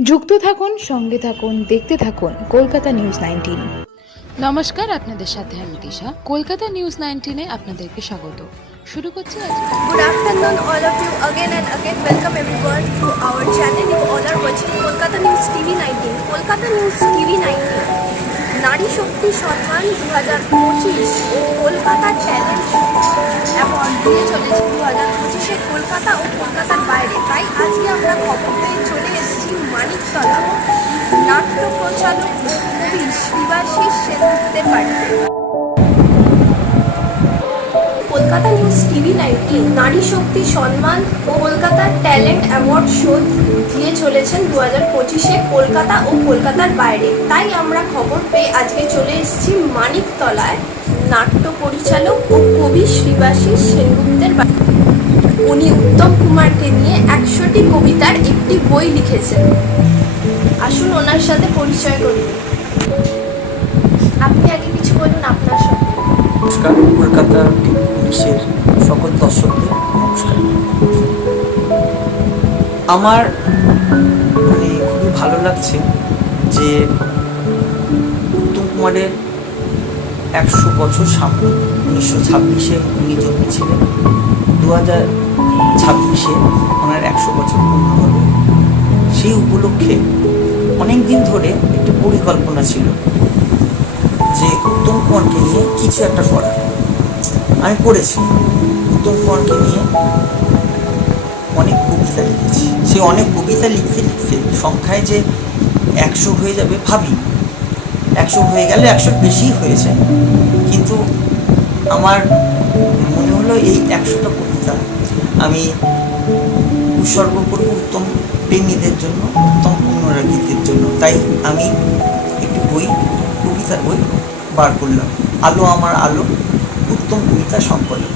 যুক্ত থাকুন সঙ্গে থাকুন দেখতে থাকুন কলকাতা নিউজ নাইনটিন নমস্কার আপনাদের সাথে আমি দিশা কলকাতা নিউজ নাইনটিনে আপনাদেরকে স্বাগত শুরু করছি আজ Good afternoon, all of you. Again and again, welcome everyone to our channel You all are watching Kolkata News TV 19. Kolkata News TV 19. নারী শক্তি সম্মান দু হাজার পঁচিশ ও কলকাতা ট্যালেন্ট অ্যাওয়ার্ড দিয়ে চলেছে দু হাজার পঁচিশে কলকাতা ও কলকাতার বাইরে তাই আজকে আমরা খবর পেয়ে চলে এসেছি মানিকতলা নাট্য প্রচালক ও কবি শিবাশিস সেনগুপ্তের বাড়িতে কলকাতা নিউজ টিভি নাইনটিন নারী শক্তি, সম্মান ও কলকাতার ট্যালেন্ট অ্যাওয়ার্ড শো দিয়ে চলেছেন দু হাজার পঁচিশে কলকাতা ও কলকাতার বাইরে। তাই আমরা খবর পেয়ে আজকে চলে এসেছি মানিকতলায়। নাট্য পরিচালক ও কবি শ্রীবাসী সেনগুপ্তের বাড়ি। উনি উত্তম কুমারকে নিয়ে একশোটি কবিতার একটি বই লিখেছেন। আসুন ওনার সাথে পরিচয় করি। আপনি আগে কিছু বলুন আপনার সঙ্গে। নমস্কার, কলকাতা পুলিশের সকল দর্শকদের নমস্কার। আমার মানে খুবই ভালো লাগছে যে উত্তম কুমারের একশো বছর সামনে উনিশশো ছাব্বিশে উনি জন্মেছিলেন। দু হাজার ছাব্বিশে ওনার একশো বছর পূর্ণ হবে। সেই উপলক্ষে অনেক দিন ধরে একটি পরিকল্পনা ছিল যে উত্তম কুমারকে নিয়ে কিছু একটা করার। আমি পড়েছি উত্তম কুমারকে নিয়ে অনেক কবিতা লিখেছি। সেই অনেক কবিতা লিখতে লিখতে সংখ্যায় যে একশো হয়ে যাবে ভাবি। একশো হয়ে গেলে একশোর বেশি হয়েছে কিন্তু আমার মনে হলো এই একশোটা কবিতা আমি উৎসর্গ করব উত্তম প্রেমীদের জন্য, উত্তম পুনরাগীদের জন্য। তাই আমি একটি বই কবিতার বই বার করলাম। আলো আমার আলো, উত্তম কবিতা সংকলন।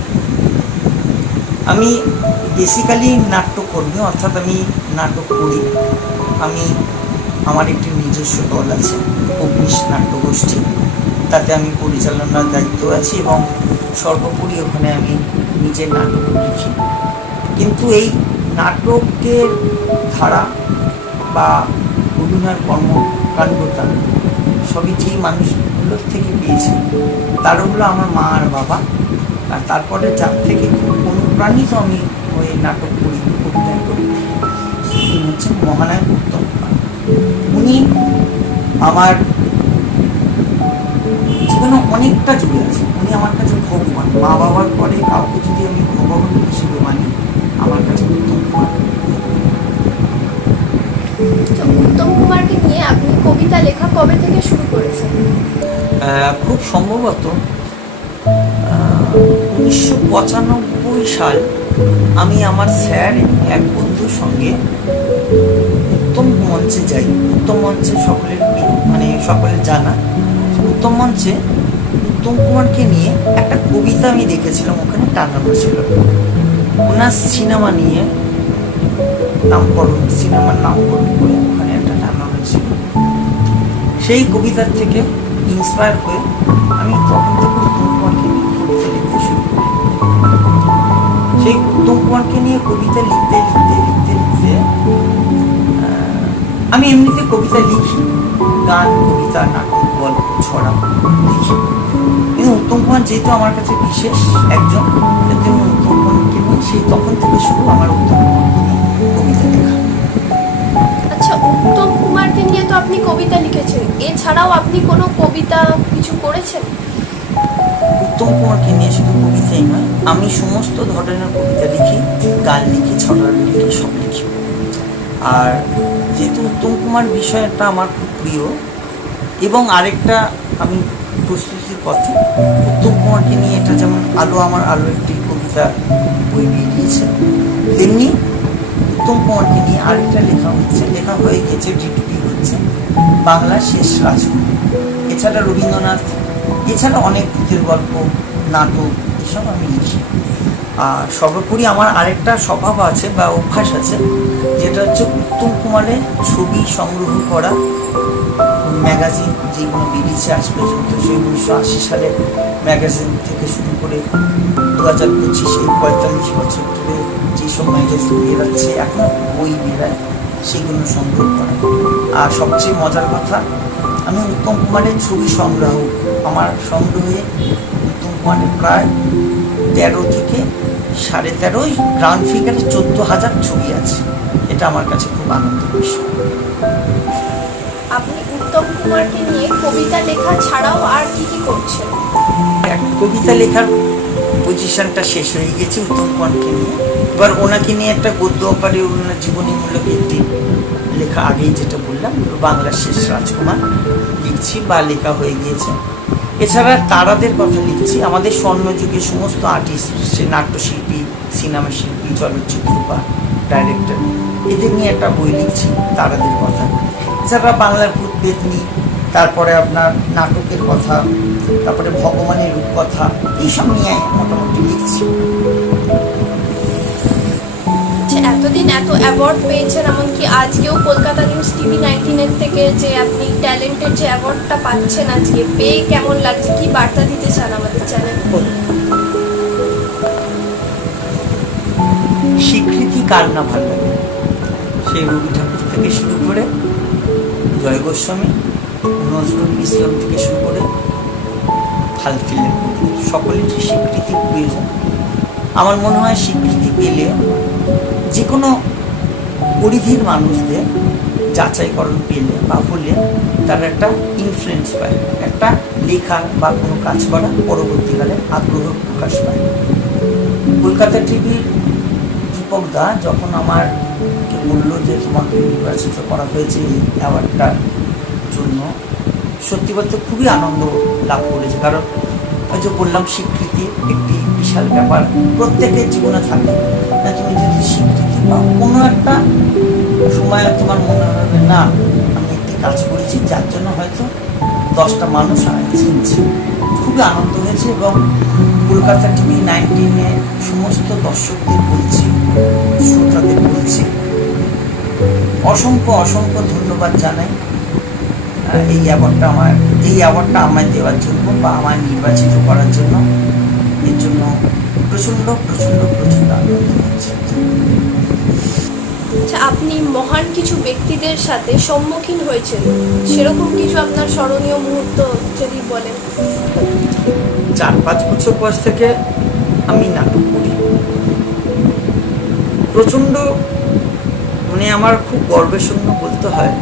আমি বেসিক্যালি নাট্যকর্মী, অর্থাৎ আমি নাটক করি। আমি, আমার একটি নিজস্ব দল আছে, অগ্নিশ নাট্যগোষ্ঠী। তাতে আমি পরিচালনার দায়িত্ব আছি এবং সর্বোপরি ওখানে আমি নিজের নাটক লিখি। কিন্তু এই নাটকের ধারা বা অভিনয়ের কর্মকাণ্ডটা সবই যেই মানুষগুলোর থেকে পেয়েছি তারা হলো আমার মা আর বাবা। আর তারপরে যার থেকে অনুপ্রাণিত আমি ওই নাটক করি, অভিনয় করি, তিনি হচ্ছেন মহানায়ক উত্তম উনি আমার জীবনে অনেকটা জুড়ে আছে উনি আমার কাছে ভগবান। মা বাবার পরে কাউকে যদি আমি ভগবান হিসেবে মানি আমার কাছে। উত্তম কুমার উত্তম কুমারকে নিয়ে আপনি কবিতা লেখা কবে থেকে শুরু করেছেন? খুব সম্ভবত উনিশশো পঁচানব্বই সাল আমি আমার স্যার এক বন্ধুর সঙ্গে উত্তম মঞ্চে যাই। উত্তম মঞ্চে সকলের মানে সকলের জানা। উত্তম মঞ্চে উত্তম কুমারকে নিয়ে একটা কবিতা আমি দেখেছিলাম ওখানে টানানো ছিল ওনার সিনেমা নিয়ে নামকরণ, সিনেমার নামকরণ করে ওখানে একটা টানানো ছিল সেই কবিতার থেকে ইন্সপায়ার হয়ে আমি তখন থেকে উত্তম কুমারকে নিয়ে কবিতা লিখতে শুরু করি। সেই উত্তম কুমারকে নিয়ে কবিতা লিখতে লিখতে লিখতে লিখতে আমি এমনিতে কবিতা লিখি। গান, কবিতা, নাটক, গল্প ছড়া লিখি। কিন্তু উত্তম কুমার যেহেতু আমার কাছে বিশেষ একজন যাতে থেকে শুরু আমার উত্তম কবিতা লেখা। আচ্ছা উত্তম কুমারকে নিয়ে তো আপনি কবিতা লিখেছেন। এছাড়াও আপনি কোনো কবিতা কিছু করেছেন? উত্তম কুমারকে নিয়ে শুধু কবিতাই নয় আমি সমস্ত ধরনের কবিতা লিখি গান লিখি ছড়া লিখি সব লিখি। আর যেহেতু উত্তম কুমার বিষয়টা আমার খুব প্রিয় এবং আরেকটা আমি প্রস্তুতির পথে উত্তম কুমারকে নিয়ে এটা যেমন আলো আমার আলো একটি কবিতা বই বেরিয়েছে তেমনি উত্তম কুমারকে নিয়ে আরেকটা লেখা হচ্ছে, লেখা হয়ে গেছে ডিটুপি হচ্ছে, বাংলা শেষ রাজকুমার এছাড়া রবীন্দ্রনাথ, এছাড়া অনেক ভূতের গল্প, নাটক, এসব আমি লিখি। আর সর্বোপরি আমার আরেকটা স্বভাব আছে বা অভ্যাস আছে, যেটা হচ্ছে উত্তম কুমারের ছবি সংগ্রহ করা। ম্যাগাজিন যেগুলো বেরিয়েছে আজ পর্যন্ত সেই উনিশশো আশি সালে ম্যাগাজিন থেকে শুরু করে হাজার পঁচিশে পঁয়তাল্লিশ বছর ধরে যে যেসব ম্যাগাজিন বেরাচ্ছে এখনও বই বেরায় সেগুলো সংগ্রহ করা। আর সবচেয়ে মজার কথা আমি উত্তম কুমারের ছবি সংগ্রহ আমার সংগ্রহে উত্তম কুমারের প্রায় তেরো থেকে সাড়ে তেরোই গ্রাউন্ড ফিগারে চোদ্দ হাজার ছবি আছে। এটা আমার কাছে খুব আনন্দের বিষয়। আপনি উত্তম কুমারকে নিয়ে কবিতা লেখা ছাড়াও আর কি কি করছেন? কবিতা লেখার পজিশনটা শেষ হয়ে গেছে, উত্তম কুমারকে নিয়ে। এবার ওনাকে নিয়ে একটা গদ্য আকারে ওনার জীবনীমূলক একটি লেখা আগেই যেটা বললাম বাংলার শেষ রাজকুমার লিখছি বা লেখা হয়ে গিয়েছে। এছাড়া তারাদের কথা লিখছি, আমাদের স্বর্ণযুগের সমস্ত আর্টিস্ট সে নাট্যশিল্পী সিনেমা শিল্পী, চলচ্চিত্র বা ডাইরেক্টর এদের নিয়ে একটা বই লিখছি, তারাদের কথা। এছাড়া বাংলার ভূত পেতনি তারপরে আপনার নাটকের কথা তারপরে ভগবানের রূপকথা এইসব নিয়ে মোটামুটি লিখছি। যে এতদিন এত অ্যাওয়ার্ড পেয়েছেন এমনকি আজকেও কলকাতা নিউজ টিভি নাইনটিনের থেকে যে আপনি ট্যালেন্টের যে অ্যাওয়ার্ডটা পাচ্ছেন আজকে পেয়ে কেমন লাগছে? কি বার্তা দিতে চান আমাদের চ্যানেল স্বীকৃতি কার না ভালো লাগে? সেই রবি ঠাকুর থেকে শুরু করে জয় গোস্বামী নজরুল ইসলাম থেকে শুরু করে ফাল ফিল্ম সকলেরই স্বীকৃতির প্রয়োজন। আমার মনে হয় স্বীকৃতি পেলে যে কোনো পরিধির মানুষদের যাচাইকরণ পেলে বা হলে তারা একটা ইনফ্লুয়েন্স পায়, একটা লেখা বা কোনো কাজ করা পরবর্তীকালে আগ্রহ প্রকাশ পায়। কলকাতা টিভির দীপক দা যখন আমার বলল যে তোমাকে নির্বাচিত করা হয়েছে এই অ্যাওয়ার্ডটার জন্য সত্যি বলতে খুবই আনন্দ লাভ করেছে। কারণ ওই যে বললাম, স্বীকৃতি একটি বিশাল ব্যাপার। প্রত্যেকের জীবনে থাকে। না তুমি যদি স্বীকৃতি পাও, কোনো একটা সময় তোমার মনে হবে, না, আমি একটি কাজ করেছি, যার জন্য হয়তো দশটা মানুষ আমায় চিনছে। খুবই আনন্দ হয়েছে এবং কলকাতা টিভি নাইনটিনে সমস্ত দর্শকদের বলছি, শ্রোতাদের বলছি। অসংখ্য অসংখ্য ধন্যবাদ জানাই। এই অ্যাওয়ার্ডটা আমার এই অ্যাওয়ার্ডটা আমায় দেওয়ার জন্য বা আমায় নির্বাচিত করার জন্য এর জন্য প্রচণ্ড প্রচণ্ড প্রচণ্ড আনন্দ হচ্ছে। আচ্ছা আপনি মহান কিছু ব্যক্তিদের সাথে সম্মুখীন হয়েছেন। সেরকম কিছু আপনার স্মরণীয় মুহূর্ত যদি বলেন। চার পাঁচ বছর বয়স থেকে আমি নাটক করি। প্রচণ্ড মানে আমার খুব গর্বের সঙ্গে বলতে হয়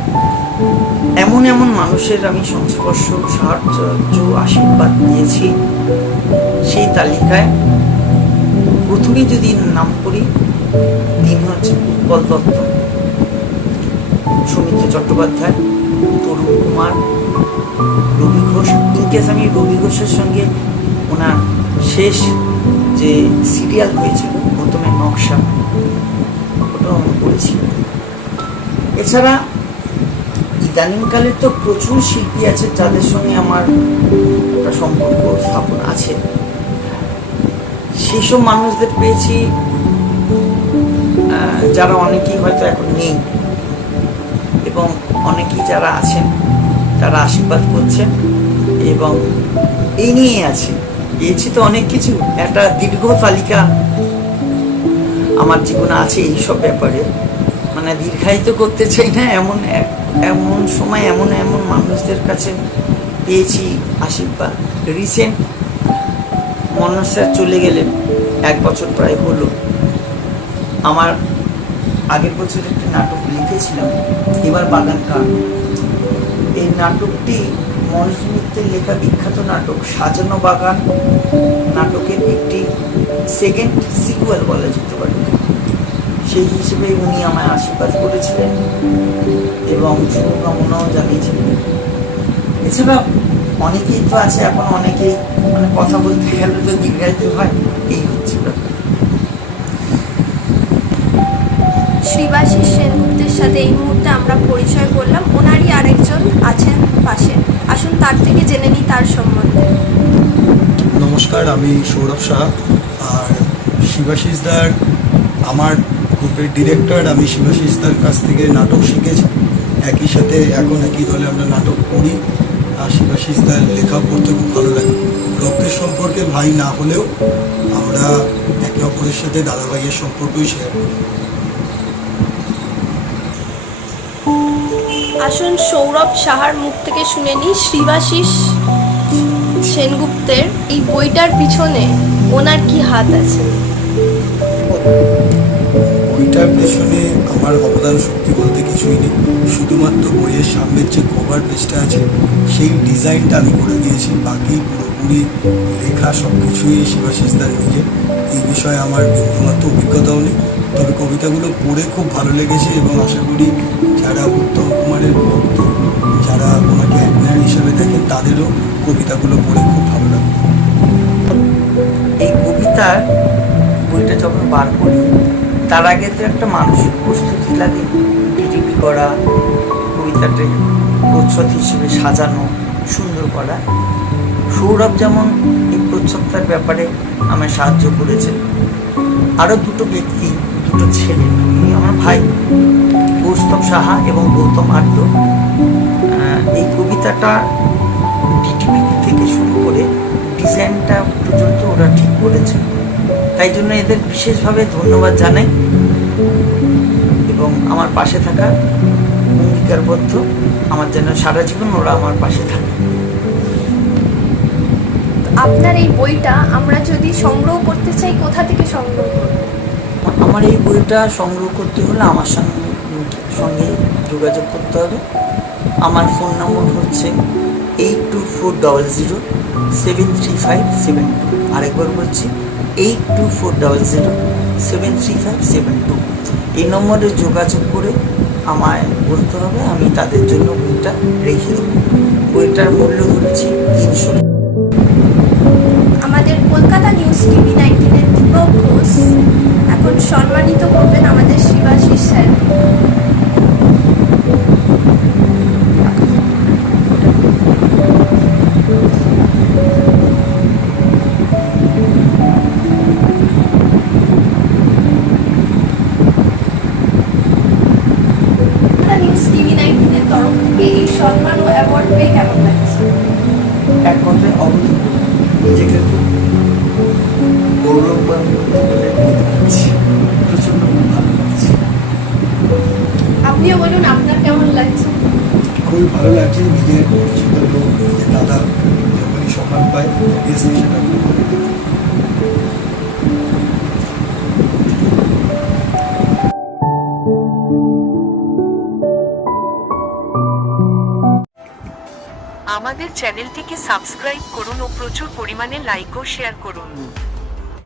এমন এমন মানুষের আমি সংস্পর্শ, সাহায্য আশীর্বাদ নিয়েছি। সেই তালিকায় প্রথমেই যদি নাম করি, তিনি হচ্ছে উৎপল দত্ত। সৌমিত্র চট্টোপাধ্যায়, তরুণ কুমার, রবি ঘোষ। ইনকেস আমি রবি ঘোষের সঙ্গে ওনার শেষ যে সিরিয়াল হয়েছিল, প্রথমে নকশা, ওটাও আমি করেছি। এছাড়া ইদানিংকালে তো প্রচুর শিল্পী আছে, যাদের সঙ্গে আমার একটা সম্পর্ক স্থাপন আছে। সেসব মানুষদের পেয়েছি যারা অনেকেই হয়তো এখন নেই এবং অনেকেই যারা আছেন, তারা আশীর্বাদ করছেন এবং এই নিয়েই আছে। পেয়েছি তো অনেক কিছু, একটা দীর্ঘ তালিকা আমার জীবনে আছে এইসব ব্যাপারে। মানে দীর্ঘায়িত করতে চাই না, এমন এমন সময় এমন এমন মানুষদের কাছে পেয়েছি আশীর্বাদ। রিসেন্ট মনোজ স্যার চলে গেলেন এক বছর প্রায় হলো। আমার আগের বছর একটি নাটক লিখেছিলাম, এবার বাগান কান এই নাটকটি মনোজ মিত্রের লেখা বিখ্যাত নাটক সাজানো বাগান নাটকের একটি সেকেন্ড সিকুয়েল বলা যেতে পারে। সেই হিসেবে উনি আমায় আশীর্বাদ করেছিলেন এবং শুভকামনাও জানিয়েছিলেন। এছাড়া অনেকেই তো আছে এখন অনেকেই মানে কথা বলতে গেলে তো দীর্ঘায়িত হয় এই হচ্ছে শ্রীবাসী সেনগুপ্তের সাথে এই মুহূর্তে আমরা পরিচয় করলাম। ওনারই আরেকজন আছেন পাশে। আসুন তার থেকে জেনে নিই তার সম্বন্ধে। নমস্কার আমি সৌরভ শাহ আর শিবাশিস দার আমার গ্রুপের ডিরেক্টর আমি শিবাশিস দার কাছ থেকে নাটক শিখেছি। একই সাথে এখন একই দলে আমরা নাটক করি। আর শিবাশিস দার লেখা পড়তে খুব ভালো লাগে। রক্তের সম্পর্কে ভাই না হলেও আমরা একে অপরের সাথে দাদা ভাইয়ের সম্পর্কই শেয়ার করি। আসুন সৌরভ সাহার মুখ থেকে শুনে নিই শ্রীবাশিস সেনগুপ্তের এই বইটার পিছনে ওনার কি হাত আছে? বইটার পেছনে আমার অবদান সত্যি বলতে কিছুই নেই। শুধুমাত্র বইয়ের সামনের যে কভার পেজটা আছে, সেই ডিজাইনটা আমি করে দিয়েছি। বাকি পুরোপুরি লেখা সব কিছুই শিবাশিসদার নিজের এই বিষয়ে আমার বিন্দুমাত্র অভিজ্ঞতাও নেই। তবে কবিতাগুলো পড়ে খুব ভালো লেগেছে এবং আশা করি যারা উত্তম কুমারের ভক্ত, যারা ওনাকে অ্যাডমায়ার হিসেবে দেখেন, তাদেরও কবিতাগুলো পড়ে খুব ভালো লাগবে। এই কবিতার বইটা যখন বার করি তার আগে তো একটা মানসিক প্রস্তুতি লাগে ডিটিপি করা কবিতাটা প্রচ্ছদ হিসেবে সাজানো সুন্দর করা। সৌরভ যেমন এই প্রচ্ছদটার ব্যাপারে আমায় সাহায্য করেছে। আরও দুটো ব্যক্তি দুটো ছেলে দুই আমার ভাই কৌস্তব সাহা এবং গৌতম আহ, এই কবিতাটা ডিটিপি থেকে শুরু করে ডিজাইনটা পর্যন্ত ওরা ঠিক করেছে। তাই জন্য এদের বিশেষভাবে ধন্যবাদ জানাই এবং আমার পাশে থাকা অঙ্গীকারবদ্ধ আমার যেন সারা জীবন ওরা আমার পাশে থাকে। আপনার এই বইটা আমরা যদি সংগ্রহ করতে চাই কোথা থেকে সংগ্রহ করব? আমার এই বইটা সংগ্রহ করতে হলে আমার সঙ্গে সঙ্গে যোগাযোগ করতে হবে। আমার ফোন নম্বর হচ্ছে eight two four double zero seven three five seven two. আরেকবার বলছি eight two four double zero seven three five seven two এই নম্বরে যোগাযোগ করে আমায় বলতে হবে, আমি তাদের জন্য বইটা রেখে দেবো। বইটার মূল্য ধরেছি তিনশো। আমাদের কলকাতা নিউজ টিভি নাইনটিনের দীপক ঘোষ এখন সম্মানিত করবেন আমাদের শিবাশিস স্যার। আপনিও আপনার কেমন লাগছে? খুবই ভালো লাগছে। নিজের পরিচিত লোক নিজের দাদা যখনই সম্মান পায় অবভিয়াসলি সেটা খুব ভালো লাগে আমাদের চ্যানেলটিকে সাবস্ক্রাইব করুন ও প্রচুর পরিমাণে লাইক ও শেয়ার করুন।